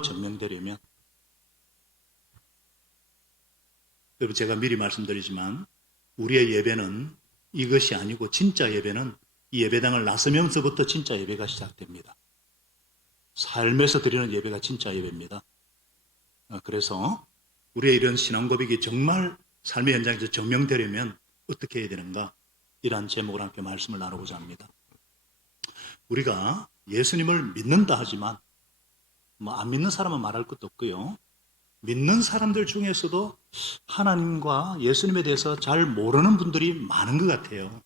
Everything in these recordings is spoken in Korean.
증명되려면, 여러분 제가 미리 말씀드리지만 우리의 예배는 이것이 아니고, 진짜 예배는 이 예배당을 나서면서부터 진짜 예배가 시작됩니다. 삶에서 드리는 예배가 진짜 예배입니다. 그래서 우리의 이런 신앙 고백이 정말 삶의 현장에서 증명되려면 어떻게 해야 되는가, 이러한 제목을 함께 말씀을 나누고자 합니다. 우리가 예수님을 믿는다 하지만 안 믿는 사람은 말할 것도 없고요, 믿는 사람들 중에서도 하나님과 예수님에 대해서 잘 모르는 분들이 많은 것 같아요.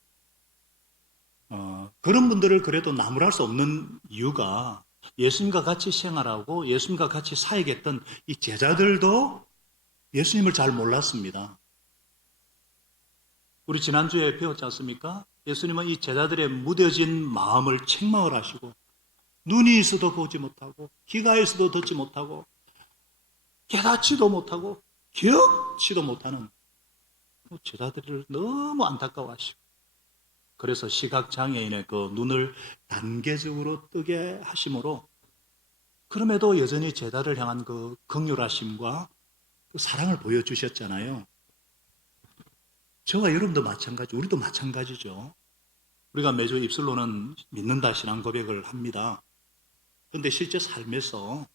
그런 분들을 그래도 나무랄 수 없는 이유가, 예수님과 같이 생활하고 예수님과 같이 사역했던 이 제자들도 예수님을 잘 몰랐습니다. 우리 지난주에 배웠지 않습니까? 예수님은 이 제자들의 무뎌진 마음을 책망을 하시고, 눈이 있어도 보지 못하고, 귀가 있어도 듣지 못하고, 깨닫지도 못하고, 기억지도 못하는 제자들을 너무 안타까워하시고, 그래서 시각장애인의 그 눈을 단계적으로 뜨게 하심으로, 그럼에도 여전히 제자를 향한 그 긍휼하심과 그 사랑을 보여주셨잖아요. 저와 여러분도 마찬가지, 우리도 마찬가지죠. 우리가 매주 입술로는 믿는다 신앙 고백을 합니다. 그런데 실제 삶에서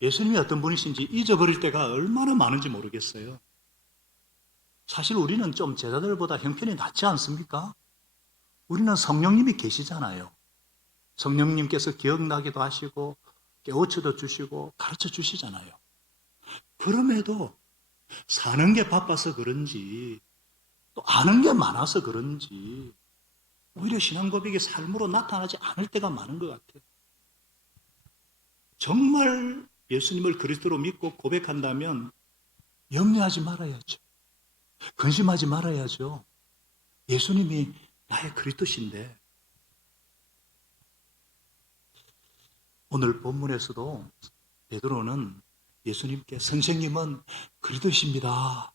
예수님이 어떤 분이신지 잊어버릴 때가 얼마나 많은지 모르겠어요. 사실 우리는 좀 제자들보다 형편이 낫지 않습니까? 우리는 성령님이 계시잖아요. 성령님께서 기억나기도 하시고 깨우쳐도 주시고 가르쳐 주시잖아요. 그럼에도 사는 게 바빠서 그런지, 또 아는 게 많아서 그런지 오히려 신앙 고백이 삶으로 나타나지 않을 때가 많은 것 같아요. 정말 예수님을 그리스도로 믿고 고백한다면 염려하지 말아야죠. 근심하지 말아야죠. 예수님이 나의 그리스도신데. 오늘 본문에서도 베드로는 예수님께 선생님은 그리스도십니다,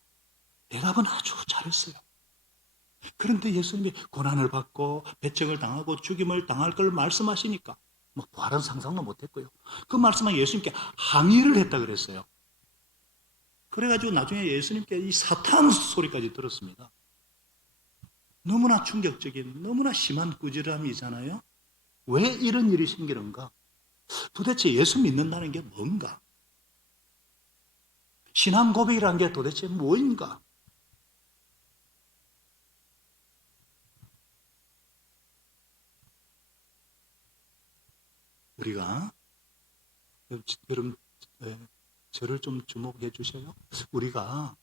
대답은 아주 잘했어요. 그런데 예수님이 고난을 받고 배척을 당하고 죽임을 당할 걸 말씀하시니까 부활은 상상도 못했고요, 그 말씀은 예수님께 항의를 했다 그랬어요. 그래가지고 나중에 예수님께 이 사탄 소리까지 들었습니다. 너무나 충격적인, 너무나 심한 꾸지람이잖아요. 왜 이런 일이 생기는가? 도대체 예수 믿는다는 게 뭔가? 신앙 고백이라는 게 도대체 뭐인가? 우리가, 여러분, 저를 좀 주목해 주셔요. 우리가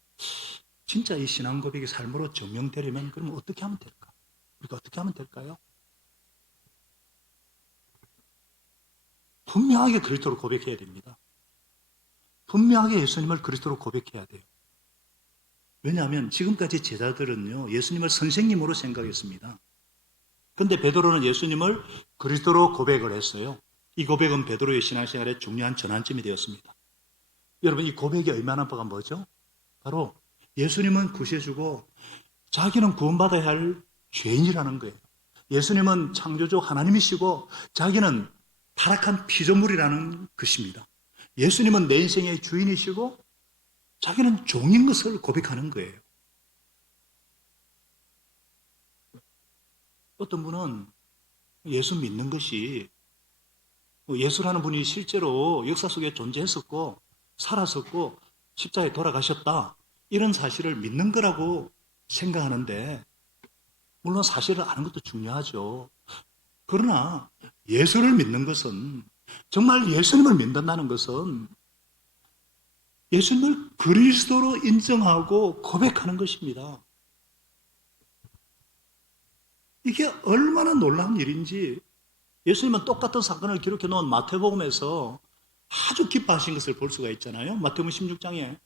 진짜 이 신앙 고백이 삶으로 증명되려면 그럼 어떻게 하면 될까? 우리가 어떻게 하면 될까요? 분명하게 그리스도로 고백해야 됩니다. 분명하게 예수님을 그리스도로 고백해야 돼요. 왜냐하면 지금까지 제자들은요, 예수님을 선생님으로 생각했습니다. 그런데 베드로는 예수님을 그리스도로 고백을 했어요. 이 고백은 베드로의 신앙생활에 중요한 전환점이 되었습니다. 여러분, 이 고백의 의미하는 바가 뭐죠? 바로 예수님은 구세주고 자기는 구원받아야 할 죄인이라는 거예요. 예수님은 창조주 하나님이시고 자기는 타락한 피조물이라는 것입니다. 예수님은 내 인생의 주인이시고 자기는 종인 것을 고백하는 거예요. 어떤 분은 예수 믿는 것이, 예수라는 분이 실제로 역사 속에 존재했었고 살았었고 십자가에 돌아가셨다, 이런 사실을 믿는 거라고 생각하는데, 물론 사실을 아는 것도 중요하죠. 그러나 예수를 믿는 것은, 정말 예수님을 믿는다는 것은 예수님을 그리스도로 인정하고 고백하는 것입니다. 이게 얼마나 놀라운 일인지 예수님은 똑같은 사건을 기록해 놓은 마태복음에서 아주 기뻐하신 것을 볼 수가 있잖아요. 마태복음 16장에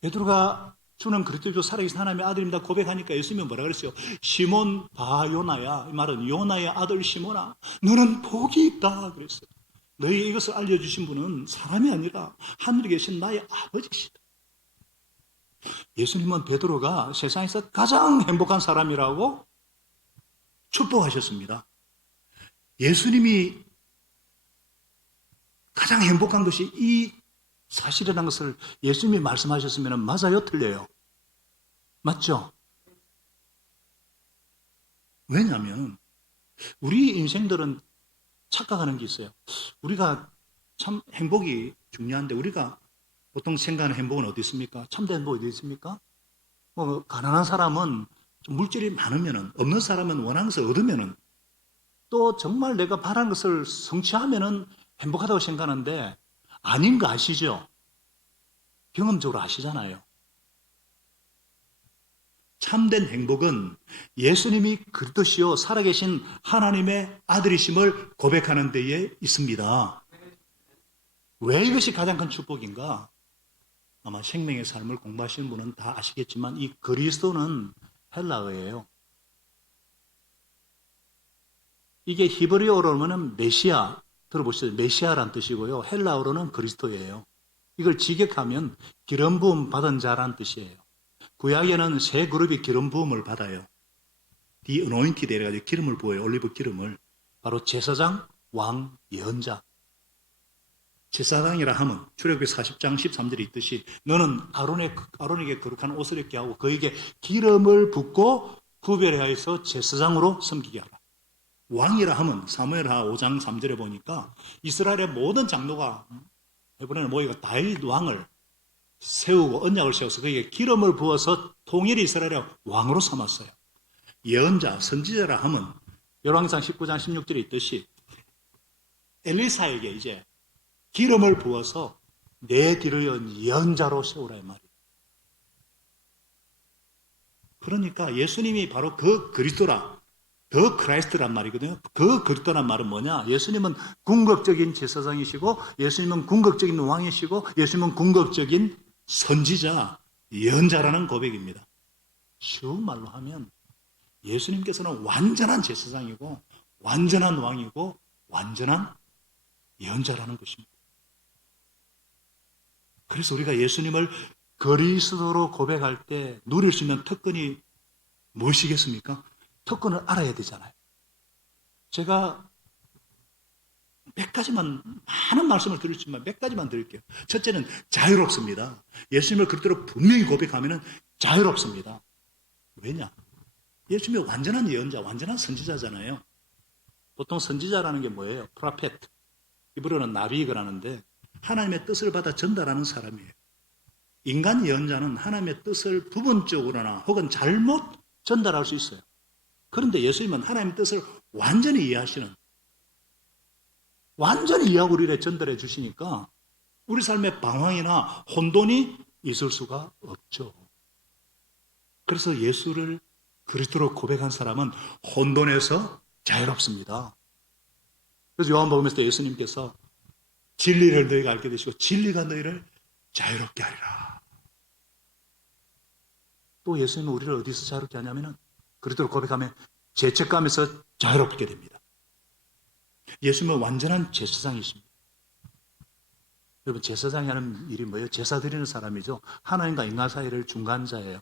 베드로가 주는 그리스도 살아계신 하나님의 아들입니다 고백하니까 예수님은 뭐라 그랬어요? 시몬 바요나야, 이 말은 요나의 아들 시몬아, 너는 복이 있다 그랬어요. 너희에게 이것을 알려주신 분은 사람이 아니라 하늘에 계신 나의 아버지시다. 예수님은 베드로가 세상에서 가장 행복한 사람이라고 축복하셨습니다. 예수님이 가장 행복한 것이 이 사실이라는 것을 예수님이 말씀하셨으면 맞아요? 틀려요? 맞죠? 왜냐하면 우리 인생들은 착각하는 게 있어요. 우리가 참 행복이 중요한데 우리가 보통 생각하는 행복은 어디 있습니까? 참된 행복이 어디 있습니까? 가난한 사람은 좀 물질이 많으면은, 없는 사람은 원하는 것을 얻으면은, 또 정말 내가 바라는 것을 성취하면은 행복하다고 생각하는데 아닌 거 아시죠? 경험적으로 아시잖아요. 참된 행복은 예수님이 그리스도시요 살아계신 하나님의 아들이심을 고백하는 데에 있습니다. 왜 이것이 가장 큰 축복인가? 아마 생명의 삶을 공부하시는 분은 다 아시겠지만 이 그리스도는 헬라어예요. 이게 히브리어로는 메시아, 들어보시죠. 메시아란 뜻이고요. 헬라어로는 그리스도예요. 이걸 직역하면 기름 부음 받은 자란 뜻이에요. 구약에는 세 그룹이 기름 부음을 받아요. The anointed 해가지고 기름을 부어요. 올리브 기름을. 바로 제사장, 왕, 예언자. 제사장이라 하면 출애굽기 40장 13절에 있듯이 너는 아론에게 거룩한 옷을 입게 하고 그에게 기름을 붓고 구별하여서 제사장으로 섬기게 하라. 왕이라 하면 사무엘하 5장 3절에 보니까 이스라엘의 모든 장로가 이번에는 모이가 다윗 왕을 세우고 언약을 세워서 그에게 기름을 부어서 통일이 이스라엘의 왕으로 삼았어요. 예언자, 선지자라 하면 열왕기상 19장 16절에 있듯이 엘리사에게 이제 기름을 부어서 내 뒤를 연 예언자로 세우라 이 말이에요. 그러니까 예수님이 바로 그 그리스도라, 더 크라이스트란 말이거든요. 그 그리스도란 말은 뭐냐? 예수님은 궁극적인 제사장이시고 예수님은 궁극적인 왕이시고 예수님은 궁극적인 선지자, 예언자라는 고백입니다. 쉬운 말로 하면 예수님께서는 완전한 제사장이고 완전한 왕이고 완전한 예언자라는 것입니다. 그래서 우리가 예수님을 그리스도로 고백할 때 누릴 수 있는 특권이 무엇이겠습니까? 특권을 알아야 되잖아요. 제가 몇 가지만, 많은 말씀을 드리지만 몇 가지만 드릴게요. 첫째는 자유롭습니다. 예수님을 그리스도로 분명히 고백하면 자유롭습니다. 왜냐? 예수님이 완전한 예언자, 완전한 선지자잖아요. 보통 선지자라는 게 뭐예요? 프라펫. 히브리어는 나비그라는데 하나님의 뜻을 받아 전달하는 사람이에요. 인간 예언자는 하나님의 뜻을 부분적으로나 혹은 잘못 전달할 수 있어요. 그런데 예수님은 하나님의 뜻을 완전히 이해하시는, 완전히 이해하고 우리를 전달해 주시니까 우리 삶에 방황이나 혼돈이 있을 수가 없죠. 그래서 예수를 그리스도로 고백한 사람은 혼돈에서 자유롭습니다. 그래서 요한복음에서 예수님께서 진리를 너희가 알게 되시고 진리가 너희를 자유롭게 하리라. 또 예수님은 우리를 어디서 자유롭게 하냐면 그리스도로 고백하면 죄책감에서 자유롭게 됩니다. 예수님은 완전한 제사장이십니다. 여러분 제사장이 하는 일이 뭐예요? 제사 드리는 사람이죠. 하나님과 인간 사이를 중간자예요.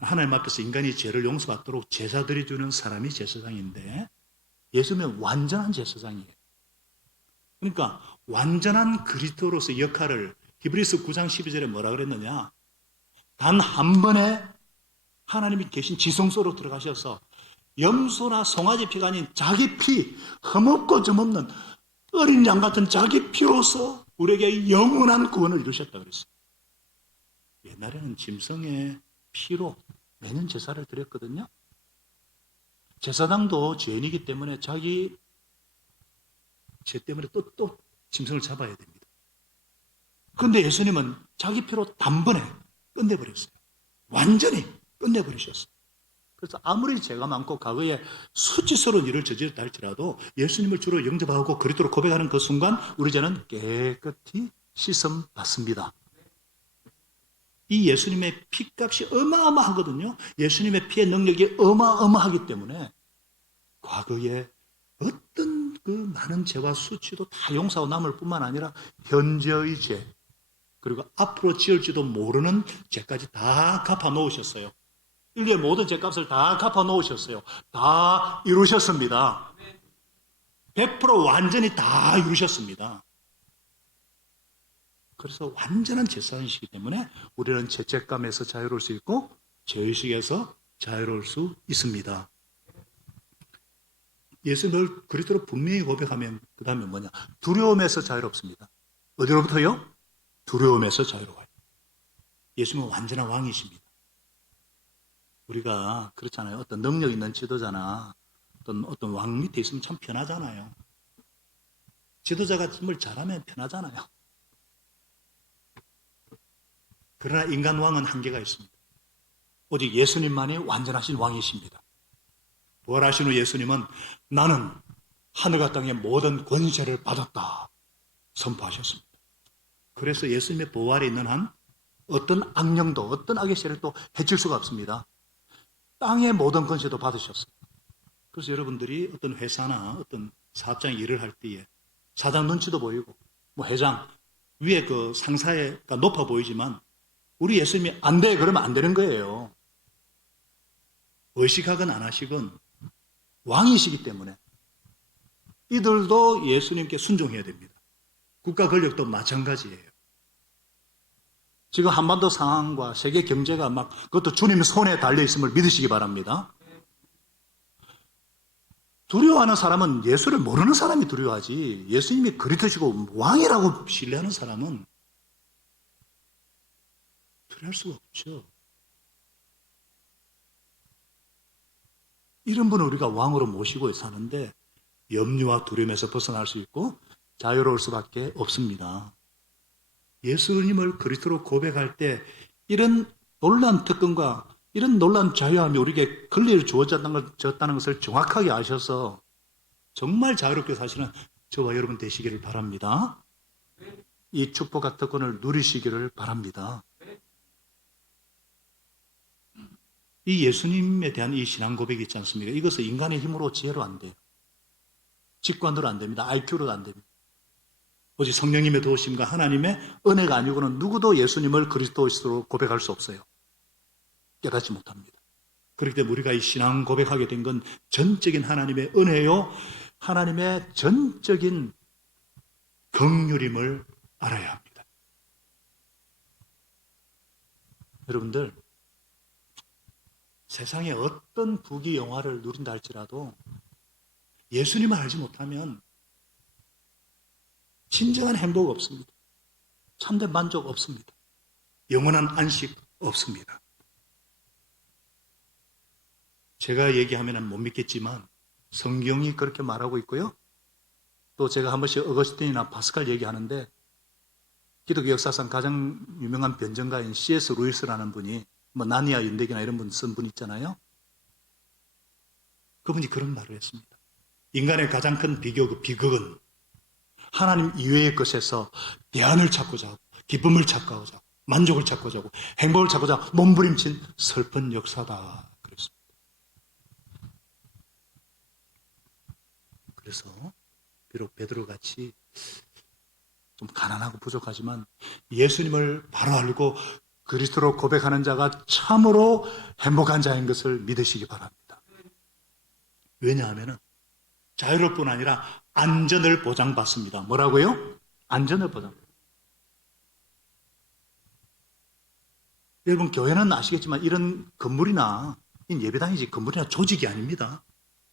하나님 앞에서 인간이 죄를 용서받도록 제사 드려주는 사람이 제사장인데 예수님은 완전한 제사장이에요. 그러니까 완전한 그리스도로서의 역할을 히브리서 9장 12절에 뭐라 그랬느냐? 단 한 번에 하나님이 계신 지성소로 들어가셔서 염소나 송아지 피가 아닌 자기 피, 흠없고 점없는 어린 양 같은 자기 피로서 우리에게 영원한 구원을 이루셨다 그랬어요. 옛날에는 짐승의 피로 매년 제사를 드렸거든요. 제사장도 죄인이기 때문에 자기 죄 때문에 또 짐승을 잡아야 됩니다. 그런데 예수님은 자기 피로 단번에 끝내버렸어요. 완전히 끝내버리셨어요. 그래서 아무리 죄가 많고 과거에 수치스러운 일을 저질렀다 할지라도 예수님을 주로 영접하고 그리스도로 고백하는 그 순간 우리 죄는 깨끗이 씻음 받습니다. 이 예수님의 피값이 어마어마하거든요. 예수님의 피의 능력이 어마어마하기 때문에 과거에 어떤 그 많은 죄와 수치도 다 용서하고 남을 뿐만 아니라 현재의 죄 그리고 앞으로 지을지도 모르는 죄까지 다 갚아 놓으셨어요. 인류의 모든 죄값을 다 갚아 놓으셨어요. 다 이루셨습니다. 100% 완전히 다 이루셨습니다. 그래서 완전한 제사장이시기 때문에 우리는 죄책감에서 자유로울 수 있고 죄의식에서 자유로울 수 있습니다. 예수를 그리스도로 분명히 고백하면 그 다음에 뭐냐? 두려움에서 자유롭습니다. 어디로부터요? 두려움에서 자유로워요. 예수님은 완전한 왕이십니다. 우리가 그렇잖아요. 어떤 능력 있는 지도자나 어떤 왕 밑에 있으면 참 편하잖아요. 지도자가 뭘 잘하면 편하잖아요. 그러나 인간 왕은 한계가 있습니다. 오직 예수님만이 완전하신 왕이십니다. 부활하신 후 예수님은 나는 하늘과 땅의 모든 권세를 받았다 선포하셨습니다. 그래서 예수님의 부활에 있는 한 어떤 악령도 어떤 악의 세력도 해칠 수가 없습니다. 땅의 모든 권세도 받으셨어요. 그래서 여러분들이 어떤 회사나 어떤 사업장에 일을 할 때에 사장 눈치도 보이고 뭐 회장 위에 그 상사가 높아 보이지만 우리 예수님이 안 돼 그러면 안 되는 거예요. 의식하건 안 하시건 왕이시기 때문에 이들도 예수님께 순종해야 됩니다. 국가 권력도 마찬가지예요. 지금 한반도 상황과 세계 경제가 막 그것도 주님 손에 달려 있음을 믿으시기 바랍니다. 두려워하는 사람은 예수를 모르는 사람이 두려워하지 예수님이 그리스도시고 왕이라고 신뢰하는 사람은 두려워할 수가 없죠. 이런 분을 우리가 왕으로 모시고 사는데 염려와 두려움에서 벗어날 수 있고 자유로울 수밖에 없습니다. 예수님을 그리스도로 고백할 때 이런 놀라운 특권과 이런 놀라운 자유함이 우리에게 권리를 주어졌다는 것을 정확하게 아셔서 정말 자유롭게 사시는 저와 여러분 되시기를 바랍니다. 이 축복과 특권을 누리시기를 바랍니다. 이 예수님에 대한 이 신앙 고백이 있지 않습니까? 이것은 인간의 힘으로 지혜로 안 돼요. 직관으로 안 됩니다. IQ로도 안 됩니다. 오직 성령님의 도우심과 하나님의 은혜가 아니고는 누구도 예수님을 그리스도로 고백할 수 없어요. 깨닫지 못합니다. 그렇기 때문에 우리가 이 신앙 고백하게 된 건 전적인 하나님의 은혜요, 하나님의 전적인 긍휼임을 알아야 합니다. 여러분들, 세상에 어떤 부귀 영화를 누린다 할지라도 예수님을 알지 못하면 진정한 행복 없습니다. 참된 만족 없습니다. 영원한 안식 없습니다. 제가 얘기하면 못 믿겠지만 성경이 그렇게 말하고 있고요. 또 제가 한 번씩 어거스틴이나 파스칼 얘기하는데 기독교 역사상 가장 유명한 변증가인 C.S. 루이스라는 분이 뭐 나니아 윤대기나 이런 분 쓴 분 있잖아요. 그분이 그런 말을 했습니다. 인간의 가장 큰 비극은 하나님 이외의 것에서 대안을 찾고자 하고 기쁨을 찾고자 하고 만족을 찾고자 하고 행복을 찾고자 하고 몸부림친 슬픈 역사다 그랬습니다. 그래서 비록 베드로같이 좀 가난하고 부족하지만 예수님을 바로 알고 그리스도로 고백하는 자가 참으로 행복한 자인 것을 믿으시기 바랍니다. 왜냐하면 자유로울 뿐 아니라 안전을 보장받습니다. 뭐라고요? 안전을 보장받습니다. 여러분 교회는 아시겠지만 이런 건물이나 예배당이지 건물이나 조직이 아닙니다.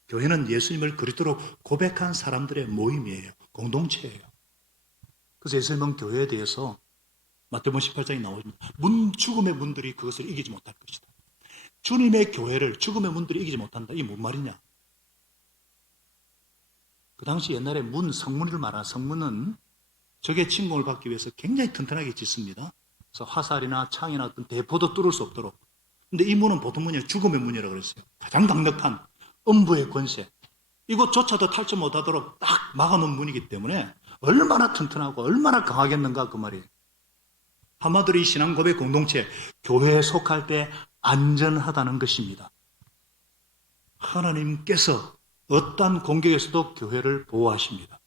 교회는 예수님을 그리스도로 고백한 사람들의 모임이에요. 공동체예요. 그래서 예수님은 교회에 대해서 마태복음 18장에 나오십니다. 죽음의 문들이 그것을 이기지 못할 것이다. 주님의 교회를 죽음의 문들이 이기지 못한다. 이게 뭔 말이냐? 그 당시 옛날에 성문을 말하는 성문은 적의 침공을 받기 위해서 굉장히 튼튼하게 짓습니다. 그래서 화살이나 창이나 어떤 대포도 뚫을 수 없도록. 근데 이 문은 보통 문이 죽음의 문이라고 그랬어요. 가장 강력한 음부의 권세. 이것조차도 탈출 못하도록 딱 막아놓은 문이기 때문에 얼마나 튼튼하고 얼마나 강하겠는가 그 말이에요. 한마디로 이 신앙 고백 공동체, 교회에 속할 때 안전하다는 것입니다. 하나님께서 어떠한 공격에서도 교회를 보호하십니다.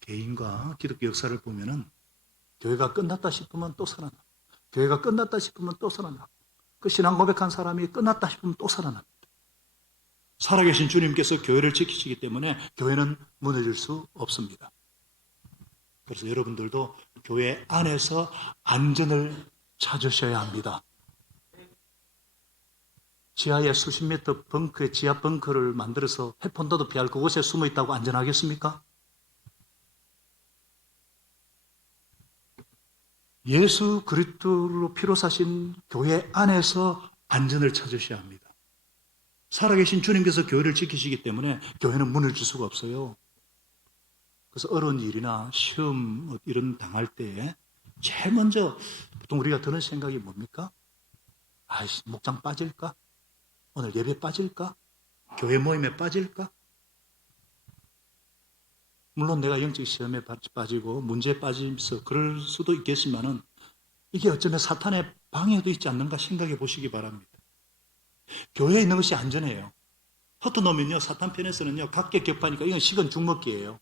개인과 기독교 역사를 보면은 교회가 끝났다 싶으면 또 살아나. 교회가 끝났다 싶으면 또 살아나. 그 신앙 고백한 사람이 끝났다 싶으면 또 살아납니다. 살아계신 주님께서 교회를 지키시기 때문에 교회는 무너질 수 없습니다. 그래서 여러분들도 교회 안에서 안전을 찾으셔야 합니다. 지하에 수십 미터 벙커에 지하 벙커를 만들어서 해폰다도 피할 그곳에 숨어 있다고 안전하겠습니까? 예수 그리스도로 피로 사신 교회 안에서 안전을 찾으셔야 합니다. 살아계신 주님께서 교회를 지키시기 때문에 교회는 문을 줄 수가 없어요. 그래서 어려운 일이나 시험 이런 당할 때에 제일 먼저 보통 우리가 드는 생각이 뭡니까? 아이씨, 목장 빠질까? 오늘 예배 빠질까? 교회 모임에 빠질까? 물론 내가 영적 시험에 빠지고 문제에 빠지면서 그럴 수도 있겠지만은 이게 어쩌면 사탄의 방해도 있지 않는가 생각해 보시기 바랍니다. 교회에 있는 것이 안전해요. 흩어놓으면요, 사탄 편에서는요, 각계격파니까 이건 식은 죽먹기예요.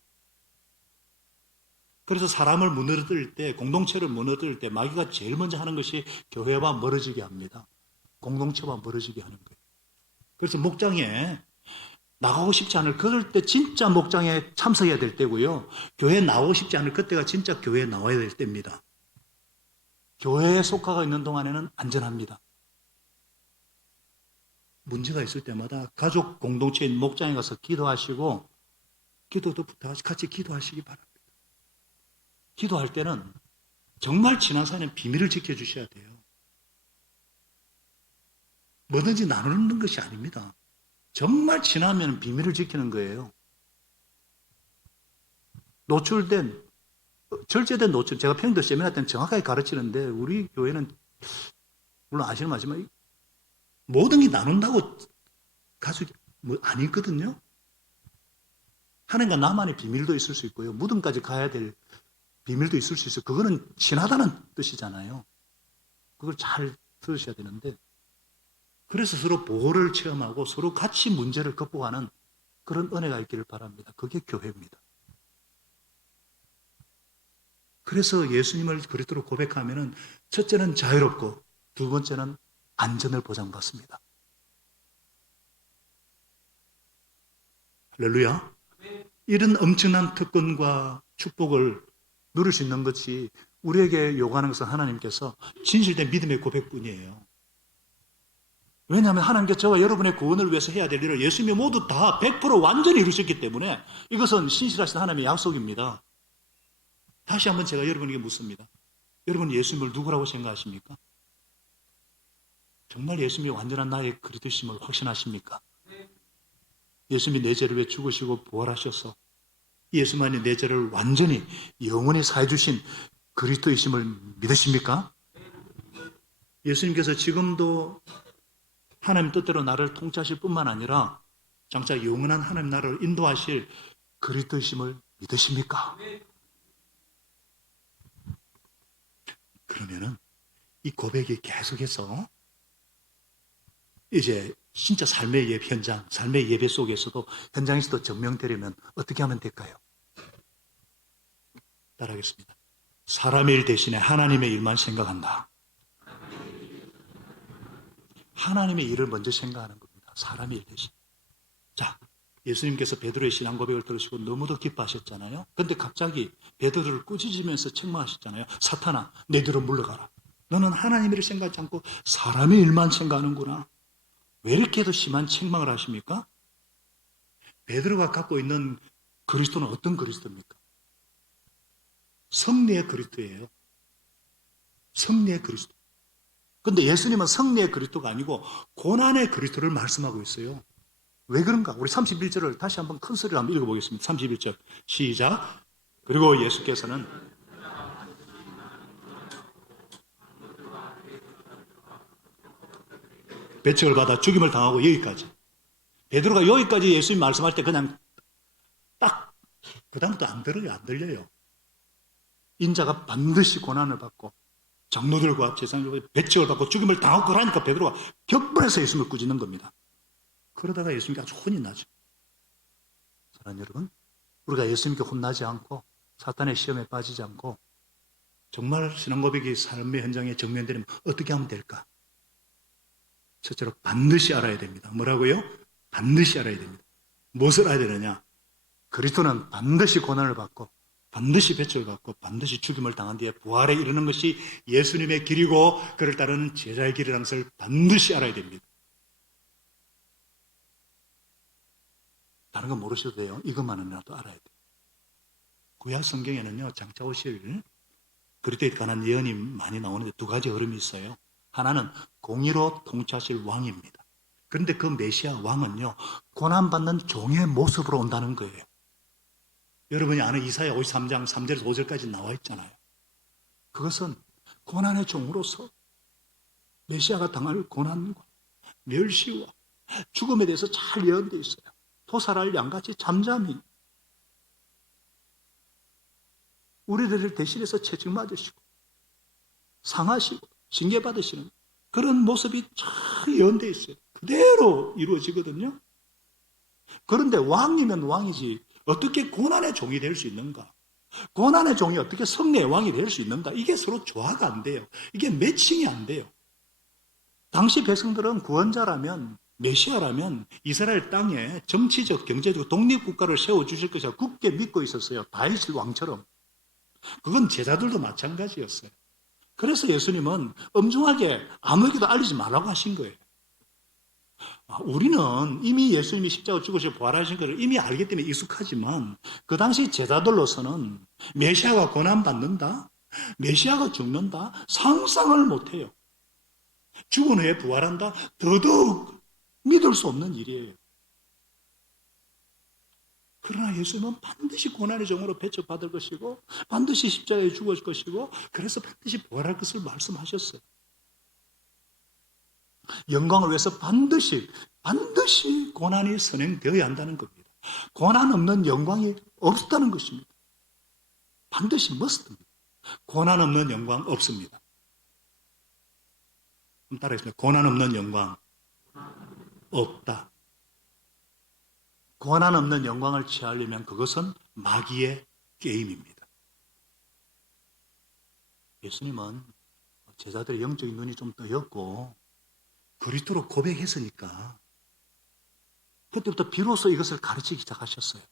그래서 사람을 무너뜨릴 때, 공동체를 무너뜨릴 때 마귀가 제일 먼저 하는 것이 교회와 멀어지게 합니다. 공동체와 멀어지게 하는 거예요. 그래서 목장에 나가고 싶지 않을 그럴 때 진짜 목장에 참석해야 될 때고요. 교회에 나오고 싶지 않을 그때가 진짜 교회에 나와야 될 때입니다. 교회에 속하고 있는 동안에는 안전합니다. 문제가 있을 때마다 가족 공동체인 목장에 가서 기도하시고 기도도 같이 기도하시기 바랍니다. 기도할 때는 정말 친한 사이는 비밀을 지켜주셔야 돼요. 뭐든지 나누는 것이 아닙니다. 정말 친하면 비밀을 지키는 거예요. 노출된, 절제된 노출, 제가 평도 세미나 때는 정확하게 가르치는데 우리 교회는 물론 아시는 말이지만 모든 게 나눈다고 가족이 아니거든요. 하나님과 나만의 비밀도 있을 수 있고요. 무덤까지 가야 될 비밀도 있을 수 있어요. 그거는 친하다는 뜻이잖아요. 그걸 잘 들으셔야 되는데 그래서 서로 보호를 체험하고 서로 같이 문제를 극복하는 그런 은혜가 있기를 바랍니다. 그게 교회입니다. 그래서 예수님을 그리스도로 고백하면은 첫째는 자유롭고 두 번째는 안전을 보장받습니다. 할렐루야. 이런 엄청난 특권과 축복을 누릴 수 있는 것이 우리에게 요구하는 것은 하나님께서 진실된 믿음의 고백뿐이에요. 왜냐하면 하나님께서 저와 여러분의 구원을 위해서 해야 될 일을 예수님이 모두 다 100% 완전히 이루셨기 때문에 이것은 신실하신 하나님의 약속입니다. 다시 한번 제가 여러분에게 묻습니다. 여러분 예수님을 누구라고 생각하십니까? 정말 예수님이 완전한 나의 그리스도심을 확신하십니까? 예수님이 내 죄를 위해 죽으시고 부활하셔서 예수만이 내 죄를 완전히 영원히 사해 주신 그리스도이심을 믿으십니까? 예수님께서 지금도 하나님 뜻대로 나를 통치하실 뿐만 아니라 장차 영원한 하나님 나라를 인도하실 그리스도이심을 믿으십니까? 그러면은 이 고백이 계속해서 이제 진짜 삶의 예배 현장, 삶의 예배 속에서도 현장에서도 증명되려면 어떻게 하면 될까요? 따라하겠습니다. 사람의 일 대신에 하나님의 일만 생각한다. 하나님의 일을 먼저 생각하는 겁니다. 사람의 일 대신. 자, 예수님께서 베드로의 신앙 고백을 들으시고 너무도 기뻐하셨잖아요. 그런데 갑자기 베드로를 꾸짖으면서 책망하셨잖아요. 사탄아, 내 뒤로 물러가라. 너는 하나님의 일을 생각하지 않고 사람의 일만 생각하는구나. 왜 이렇게도 심한 책망을 하십니까? 베드로가 갖고 있는 그리스도는 어떤 그리스도입니까? 승리의 그리스도예요. 승리의 그리스도. 그런데 예수님은 승리의 그리스도가 아니고 고난의 그리스도를 말씀하고 있어요. 왜 그런가? 우리 31절을 다시 한번 큰 소리로 한번 읽어보겠습니다. 31절 시작. 그리고 예수께서는 배척을 받아 죽임을 당하고 여기까지. 베드로가 여기까지 예수님 말씀할 때 그냥 딱 그 다음부터 안 들어요. 안 들려요. 인자가 반드시 고난을 받고 장로들과 제사장들과 배척을 받고 죽임을 당하고 그러니까 베드로가 격분해서 예수님을 꾸짖는 겁니다. 그러다가 예수님께 아주 혼이 나죠. 사랑하는 여러분, 우리가 예수님께 혼나지 않고 사탄의 시험에 빠지지 않고 정말 신앙 고백이 삶의 현장에 정면되면 어떻게 하면 될까? 첫째로 반드시 알아야 됩니다. 뭐라고요? 반드시 알아야 됩니다. 무엇을 알아야 되느냐? 그리스도는 반드시 고난을 받고 반드시 배척을 받고 반드시 죽임을 당한 뒤에 부활에 이르는 것이 예수님의 길이고 그를 따르는 제자의 길이라는 것을 반드시 알아야 됩니다. 다른 건 모르셔도 돼요. 이것만이라도 알아야 돼요. 구약 성경에는요, 장차 오실 그리스도에 관한 예언이 많이 나오는데 두 가지 흐름이 있어요. 하나는 공의로 통치하실 왕입니다. 그런데 그 메시아 왕은요, 고난받는 종의 모습으로 온다는 거예요. 여러분이 아는 이사야 53장 3절에서 5절까지 나와 있잖아요. 그것은 고난의 종으로서 메시아가 당할 고난과 멸시와 죽음에 대해서 잘 예언되어 있어요. 토살할 양같이 잠잠히 우리들을 대신해서 채찍맞으시고 상하시고 징계받으시는 그런 모습이 잘 예언되어 있어요. 그대로 이루어지거든요. 그런데 왕이면 왕이지 어떻게 고난의 종이 될 수 있는가? 고난의 종이 어떻게 성례의 왕이 될 수 있는가? 이게 서로 조화가 안 돼요. 이게 매칭이 안 돼요. 당시 백성들은 구원자라면 메시아라면 이스라엘 땅에 정치적, 경제적 독립국가를 세워주실 것이라 굳게 믿고 있었어요. 다윗 왕처럼. 그건 제자들도 마찬가지였어요. 그래서 예수님은 엄중하게 아무에게도 알리지 말라고 하신 거예요. 우리는 이미 예수님이 십자가 죽으시고 부활하신 것을 이미 알기 때문에 익숙하지만 그 당시 제자들로서는 메시아가 고난받는다? 메시아가 죽는다? 상상을 못해요. 죽은 후에 부활한다? 더더욱 믿을 수 없는 일이에요. 그러나 예수님은 반드시 고난의 종으로 배척받을 것이고 반드시 십자가에 죽을 것이고 그래서 반드시 부활할 것을 말씀하셨어요. 영광을 위해서 반드시 고난이 선행되어야 한다는 겁니다. 고난 없는 영광이 없다는 것입니다. 반드시 must입니다. 고난 없는 영광 없습니다. 그럼 따라하겠습니다. 고난 없는 영광 없다. 고난 없는 영광을 취하려면 그것은 마귀의 게임입니다. 예수님은 제자들의 영적인 눈이 좀 뜨였고 그리스도로 고백했으니까 그때부터 비로소 이것을 가르치기 시작하셨어요.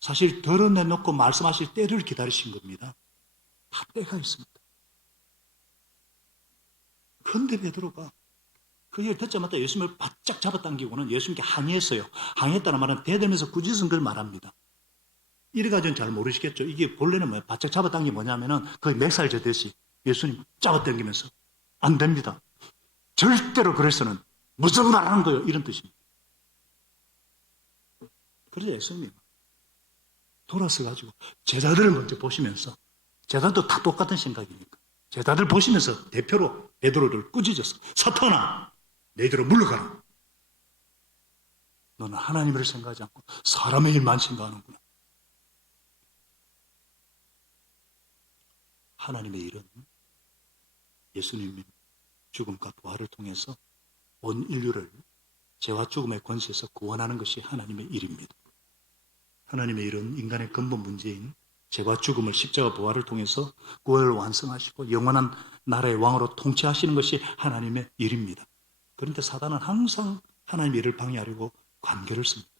사실 드러내놓고 말씀하실 때를 기다리신 겁니다. 다 때가 있습니다. 그런데 베드로가 그 얘기를 듣자마자 예수님을 바짝 잡아당기고는 예수님께 항의했어요. 항의했다는 말은 대들면서 꾸짖은 걸 말합니다. 이래가지고는 잘 모르시겠죠. 이게 본래는 뭐예요? 바짝 잡아당기 뭐냐면은 거의 멱살 잡듯이 예수님 잡아당기면서 안 됩니다. 절대로 그래서는 무슨 말 하는 거예요? 이런 뜻입니다. 그래서 예수님이 돌아서 가지고 제자들을 먼저 보시면서 제자들도 다 똑같은 생각이니까 제자들 보시면서 대표로 베드로를 꾸짖었어. 사탄아, 너희들은 물러가라. 너는 하나님을 생각하지 않고 사람의 일만 생각하는구나. 하나님의 일은 예수님의 죽음과 부활을 통해서 온 인류를 죄와 죽음의 권세에서 구원하는 것이 하나님의 일입니다. 하나님의 일은 인간의 근본 문제인 죄와 죽음을 십자가 부활을 통해서 구원을 완성하시고 영원한 나라의 왕으로 통치하시는 것이 하나님의 일입니다. 그런데 사단은 항상 하나님의 일을 방해하려고 관계를 씁니다.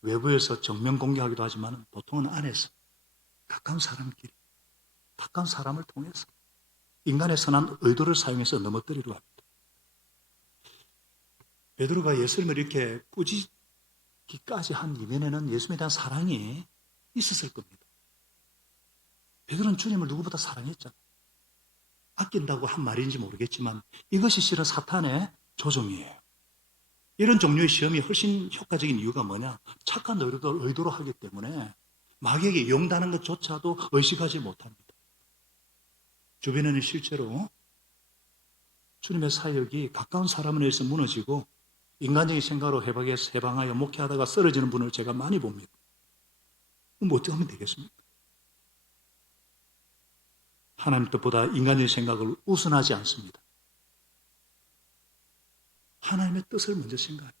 외부에서 정면 공격하기도 하지만 보통은 안에서 가까운 사람끼리 가까운 사람을 통해서 인간의 선한 의도를 사용해서 넘어뜨리려고 합니다. 베드로가 예수님을 이렇게 꾸짖기까지 한 이면에는 예수님에 대한 사랑이 있었을 겁니다. 베드로는 주님을 누구보다 사랑했잖아요. 아낀다고 한 말인지 모르겠지만 이것이 실은 사탄의 조종이에요. 이런 종류의 시험이 훨씬 효과적인 이유가 뭐냐? 착한 의도로 하기 때문에 마귀에게 용다는 것조차도 의식하지 못합니다. 주변에는 실제로 주님의 사역이 가까운 사람에 의해서 무너지고 인간적인 생각으로 해방하여 목회하다가 쓰러지는 분을 제가 많이 봅니다. 그럼 어떻게 하면 되겠습니까? 하나님 뜻보다 인간의 생각을 우선하지 않습니다. 하나님의 뜻을 먼저 생각합니다.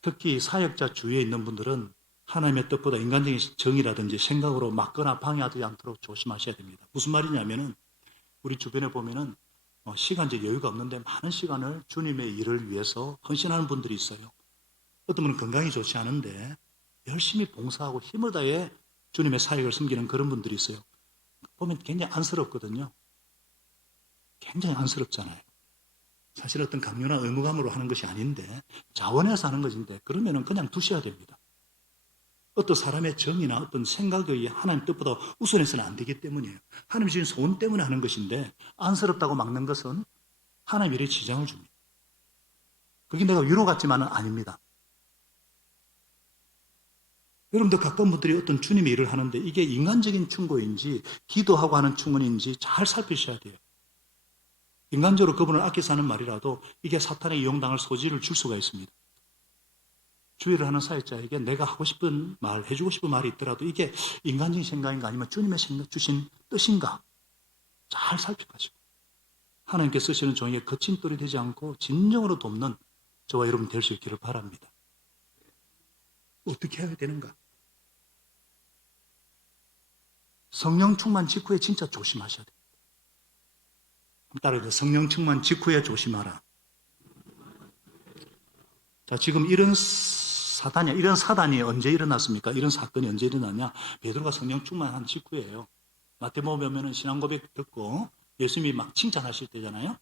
특히 사역자 주위에 있는 분들은 하나님의 뜻보다 인간적인 정의라든지 생각으로 막거나 방해하지 않도록 조심하셔야 됩니다. 무슨 말이냐면은 우리 주변에 보면은 시간적 여유가 없는데 많은 시간을 주님의 일을 위해서 헌신하는 분들이 있어요. 어떤 분은 건강이 좋지 않은데 열심히 봉사하고 힘을 다해 주님의 사역을 섬기는 그런 분들이 있어요. 보면 굉장히 안쓰럽거든요. 굉장히 안쓰럽잖아요. 사실 어떤 강요나 의무감으로 하는 것이 아닌데 자원해서 하는 것인데 그러면은 그냥 두셔야 됩니다. 어떤 사람의 정의나 어떤 생각의 하나님 뜻보다 우선해서는 안 되기 때문이에요. 하나님 주신 소원 때문에 하는 것인데 안쓰럽다고 막는 것은 하나님 일에 지장을 줍니다. 그게 내가 위로 같지만은 아닙니다. 여러분들 가까운 분들이 어떤 주님의 일을 하는데 이게 인간적인 충고인지 기도하고 하는 충고인지 잘 살피셔야 돼요. 인간적으로 그분을 아껴서 하는 말이라도 이게 사탄의 이용당할 소지를 줄 수가 있습니다. 주의를 하는 사역자에게 내가 하고 싶은 말, 해주고 싶은 말이 있더라도 이게 인간적인 생각인가 아니면 주님의 생각 주신 뜻인가 잘 살펴가지고 하나님께 쓰시는 종에게 거친 똘이 되지 않고 진정으로 돕는 저와 여러분 될 수 있기를 바랍니다. 어떻게 해야 되는가? 성령 충만 직후에 진짜 조심하셔야 돼요. 따라서 성령 충만 직후에 조심하라. 자, 지금 이런 사단이 언제 일어났습니까? 이런 사건이 언제 일어났냐? 베드로가 성령 충만한 직후예요. 마태복음 보면은 신앙 고백 듣고 예수님이 막 칭찬하실 때잖아요.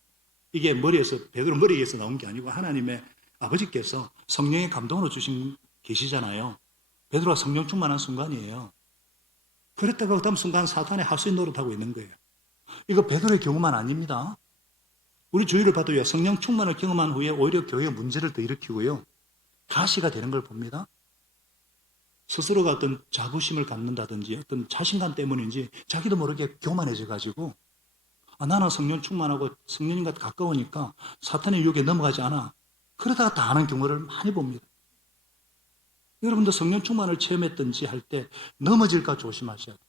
이게 베드로 머리에서 나온 게 아니고 하나님의 아버지께서 성령의 감동으로 주신 계시잖아요. 베드로가 성령 충만한 순간이에요. 그랬다가 그 다음 순간 사탄의 하수인 노릇하고 있는 거예요. 이거 베드로의 경우만 아닙니다. 우리 주위를 봐도요, 성령 충만을 경험한 후에 오히려 교회의 문제를 더 일으키고요, 가시가 되는 걸 봅니다. 스스로가 어떤 자부심을 갖는다든지 어떤 자신감 때문인지 자기도 모르게 교만해져가지고 나는 성령 충만하고 성령님과 가까우니까 사탄의 유혹에 넘어가지 않아. 그러다가 다 하는 경우를 많이 봅니다. 여러분도 성령 충만을 체험했든지 할 때 넘어질까 조심하셔야 돼요.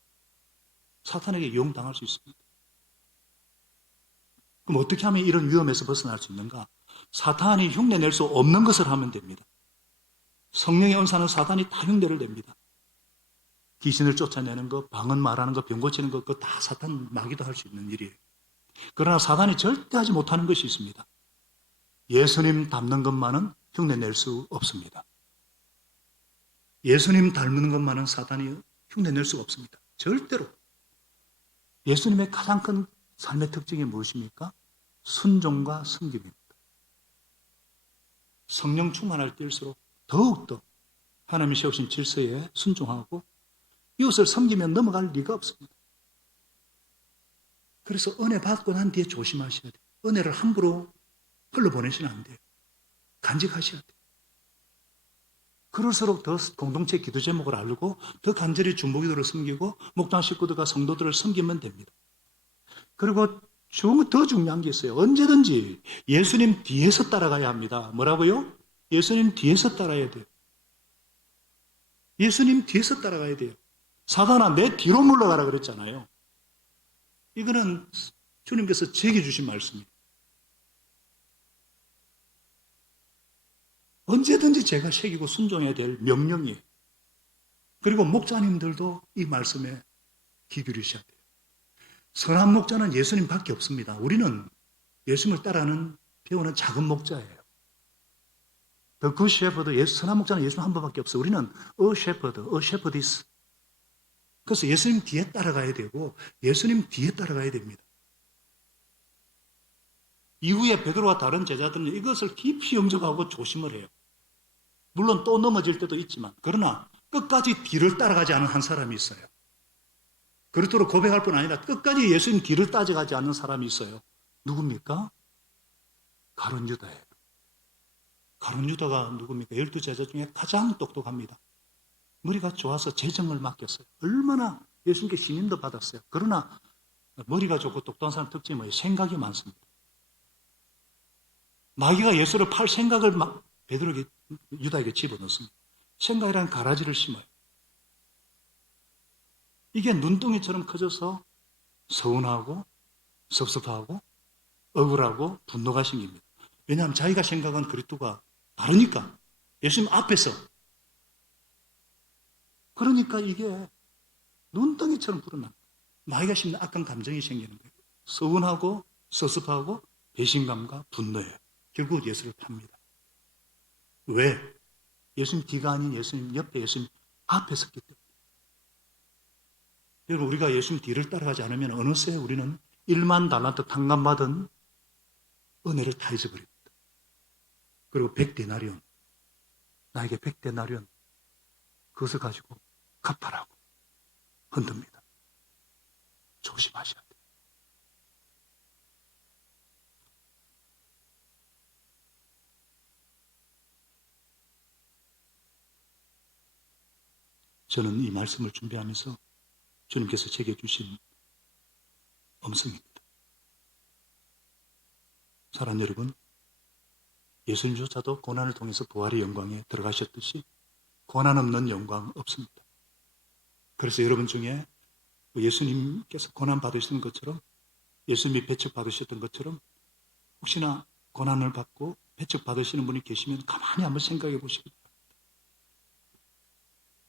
사탄에게 이용당할 수 있습니다. 그럼 어떻게 하면 이런 위험에서 벗어날 수 있는가? 사탄이 흉내낼 수 없는 것을 하면 됩니다. 성령의 은사는 사탄이 다 흉내를 냅니다. 귀신을 쫓아내는 것, 방언 말하는 것, 병 고치는 것, 그거 다 사탄 마귀도 할 수 있는 일이에요. 그러나 사탄이 절대 하지 못하는 것이 있습니다. 예수님 닮는 것만은 흉내낼 수 없습니다. 예수님 닮는 것만은 사탄이 흉내낼 수가 없습니다. 절대로. 예수님의 가장 큰 삶의 특징이 무엇입니까? 순종과 섬김입니다. 성령 충만할 때일수록 더욱더 하나님이 세우신 질서에 순종하고 이웃을 섬기면 넘어갈 리가 없습니다. 그래서 은혜 받고 난 뒤에 조심하셔야 돼요. 은혜를 함부로 흘러보내시면 안 돼요. 간직하셔야 돼요. 그럴수록 더 공동체 기도 제목을 알고 더 간절히 중보기도를 섬기고 목장 식구들과 성도들을 섬기면 됩니다. 그리고 더 중요한 게 있어요. 언제든지 예수님 뒤에서 따라가야 합니다. 뭐라고요? 예수님 뒤에서 따라야 돼요. 예수님 뒤에서 따라가야 돼요. 사단아 내 뒤로 물러가라 그랬잖아요. 이거는 주님께서 제게 주신 말씀이에요. 언제든지 제가 새기고 순종해야 될 명령이에요. 그리고 목자님들도 이 말씀에 귀 기울이셔야 돼요. 선한 목자는 예수님밖에 없습니다. 우리는 예수님을 따라하는 배우는 작은 목자예요. The good shepherd, 선한 목자는 예수님 한 번밖에 없어요. 우리는 a shepherdess. 그래서 예수님 뒤에 따라가야 되고 예수님 뒤에 따라가야 됩니다. 이후에 베드로와 다른 제자들은 이것을 깊이 영접하고 조심을 해요. 물론 또 넘어질 때도 있지만 그러나 끝까지 뒤를 따라가지 않은 한 사람이 있어요. 그렇도록 고백할 뿐 아니라 끝까지 예수님 뒤를 따라가지 않는 사람이 있어요. 누굽니까? 가룟 유다예요. 가룟 유다가 누굽니까? 12제자 중에 가장 똑똑합니다. 머리가 좋아서 재정을 맡겼어요. 얼마나 예수님께 신임도 받았어요. 그러나 머리가 좋고 똑똑한 사람 특징이 뭐예요? 생각이 많습니다. 마귀가 예수를 팔 생각을 막 베드로에게 유다에게 집어넣습니다. 생각이라는 가라지를 심어요. 이게 눈덩이처럼 커져서 서운하고 섭섭하고 억울하고 분노가 생깁니다. 왜냐하면 자기가 생각한 그리스도가 다르니까 예수님 앞에서 그러니까 이게 눈덩이처럼 불어납니다. 마귀가 심는 악한 감정이 생기는 거예요. 서운하고 섭섭하고 배신감과 분노예요. 결국 예수를 팝니다. 왜? 예수님 뒤가 아닌 예수님 옆에 예수님 앞에 섰기 때문에. 여러분, 우리가 예수님 뒤를 따라가지 않으면 어느새 우리는 1만 달란트 탕감받은 은혜를 다 잊어버립니다. 그리고 100데나리온, 나에게 100데나리온, 그것을 가지고 갚아라고 흔듭니다. 조심하셔야 돼요. 저는 이 말씀을 준비하면서 주님께서 제게 주신 음성입니다. 사랑하는 여러분, 예수님조차도 고난을 통해서 부활의 영광에 들어가셨듯이 고난 없는 영광 없습니다. 그래서 여러분 중에 예수님께서 고난 받으시는 것처럼, 예수님이 배척 받으셨던 것처럼 혹시나 고난을 받고 배척 받으시는 분이 계시면 가만히 한번 생각해 보시기 바랍니다.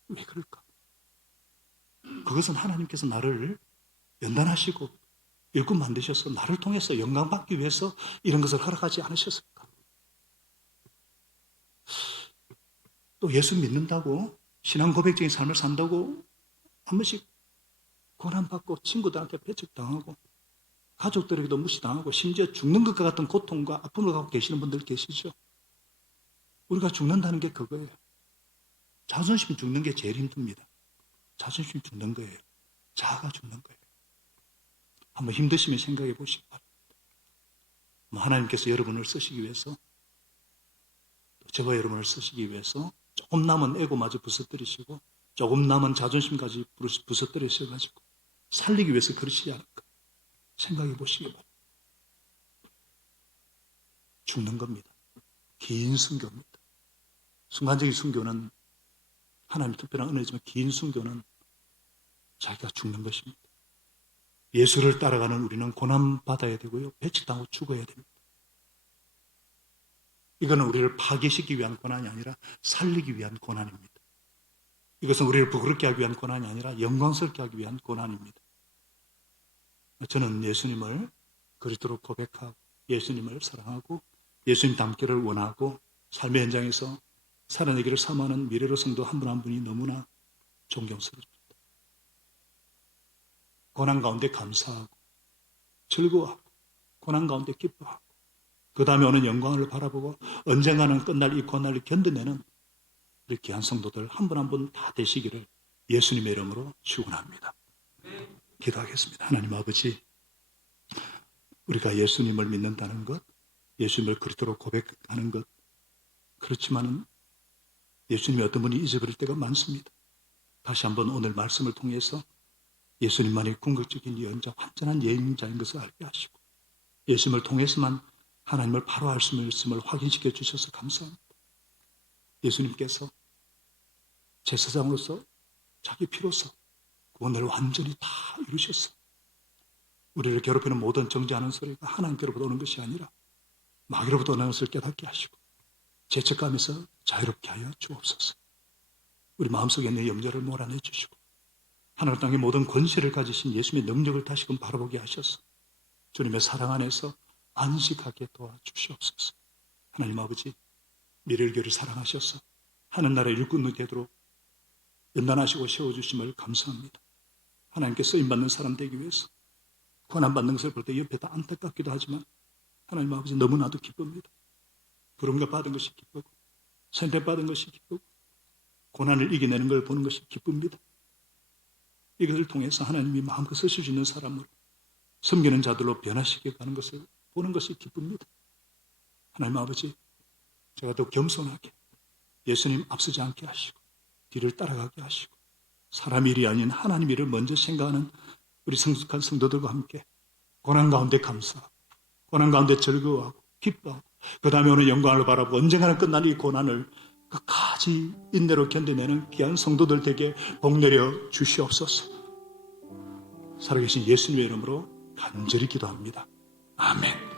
왜 그럴까? 그것은 하나님께서 나를 연단하시고 일꾼 만드셔서 나를 통해서 영광 받기 위해서 이런 것을 허락하지 않으셨을까? 또 예수 믿는다고 신앙 고백적인 삶을 산다고 한 번씩 고난받고 친구들한테 배척당하고 가족들에게도 무시당하고 심지어 죽는 것과 같은 고통과 아픔을 갖고 계시는 분들 계시죠? 우리가 죽는다는 게 그거예요. 자존심 죽는 게 제일 힘듭니다. 자존심 죽는 거예요. 자아가 죽는 거예요. 한번 힘드시면 생각해 보시기 바랍니다. 하나님께서 여러분을 쓰시기 위해서, 저와 여러분을 쓰시기 위해서 조금 남은 에고마저 부서뜨리시고 조금 남은 자존심까지 부서뜨리셔가지고 살리기 위해서 그러시지 않을까 생각해 보시기 바랍니다. 죽는 겁니다. 긴 순교입니다. 순간적인 순교는 하나님의 특별한 은혜지만 긴 순교는 자기가 죽는 것입니다. 예수를 따라가는 우리는 고난받아야 되고요. 배척당하고 죽어야 됩니다. 이거는 우리를 파괴시키기 위한 고난이 아니라 살리기 위한 고난입니다. 이것은 우리를 부끄럽게 하기 위한 고난이 아니라 영광스럽게 하기 위한 고난입니다. 저는 예수님을 그리스도로 고백하고 예수님을 사랑하고 예수님 닮기를 원하고 삶의 현장에서 살아내기를 사모하는 미래로 성도 한 분 한 분이 너무나 존경스럽습니다. 고난 가운데 감사하고 즐거워하고 고난 가운데 기뻐하고 그 다음에 오는 영광을 바라보고 언젠가는 끝날 이 고난을 견뎌내는 우리 귀한 성도들 한 분 한 분 다 되시기를 예수님의 이름으로 축원합니다. 기도하겠습니다. 하나님 아버지, 우리가 예수님을 믿는다는 것, 예수님을 그리스도로 고백하는 것, 그렇지만은 예수님이 어떤 분이 잊어버릴 때가 많습니다. 다시 한번 오늘 말씀을 통해서 예수님만이 궁극적인 예언자, 완전한 예언자인 것을 알게 하시고 예수님을 통해서만 하나님을 바로 알 수 있음을 확인시켜 주셔서 감사합니다. 예수님께서 제사장으로서 자기 피로서 구원을 완전히 다 이루셨어. 우리를 괴롭히는 모든 정죄하는 소리가 하나님께로부터 오는 것이 아니라 마귀로부터 오는 것을 깨닫게 하시고 죄책감에서 자유롭게 하여 주옵소서. 우리 마음속에 있는 염려를 몰아내 주시고 하늘 땅의 모든 권세를 가지신 예수님의 능력을 다시금 바라보게 하셔서 주님의 사랑 안에서 안식하게 도와주시옵소서. 하나님 아버지, 미래교회를 사랑하셔서 하늘나라의 일꾼이 되도록 연단하시고 세워주심을 감사합니다. 하나님께 쓰임받는 사람 되기 위해서 고난받는 것을 볼 때 옆에 다 안타깝기도 하지만 하나님 아버지 너무나도 기쁩니다. 부름과 받은 것이 기쁘고 선택받은 것이 기쁘고 고난을 이겨내는 걸 보는 것이 기쁩니다. 이것을 통해서 하나님이 마음껏 쓰실 수 있는 사람으로 섬기는 자들로 변화시켜 가는 것을 보는 것이 기쁩니다. 하나님 아버지, 제가 더 겸손하게 예수님 앞서지 않게 하시고 뒤를 따라가게 하시고 사람 일이 아닌 하나님 일을 먼저 생각하는 우리 성숙한 성도들과 함께 고난 가운데 감사하고 고난 가운데 즐거워하고 기뻐하고 그 다음에 오는 영광을 바라보고 언젠가는 끝날 이 고난을 끝까지 인내로 견뎌내는 귀한 성도들 되게 복내려 주시옵소서. 살아계신 예수님의 이름으로 간절히 기도합니다. 아멘.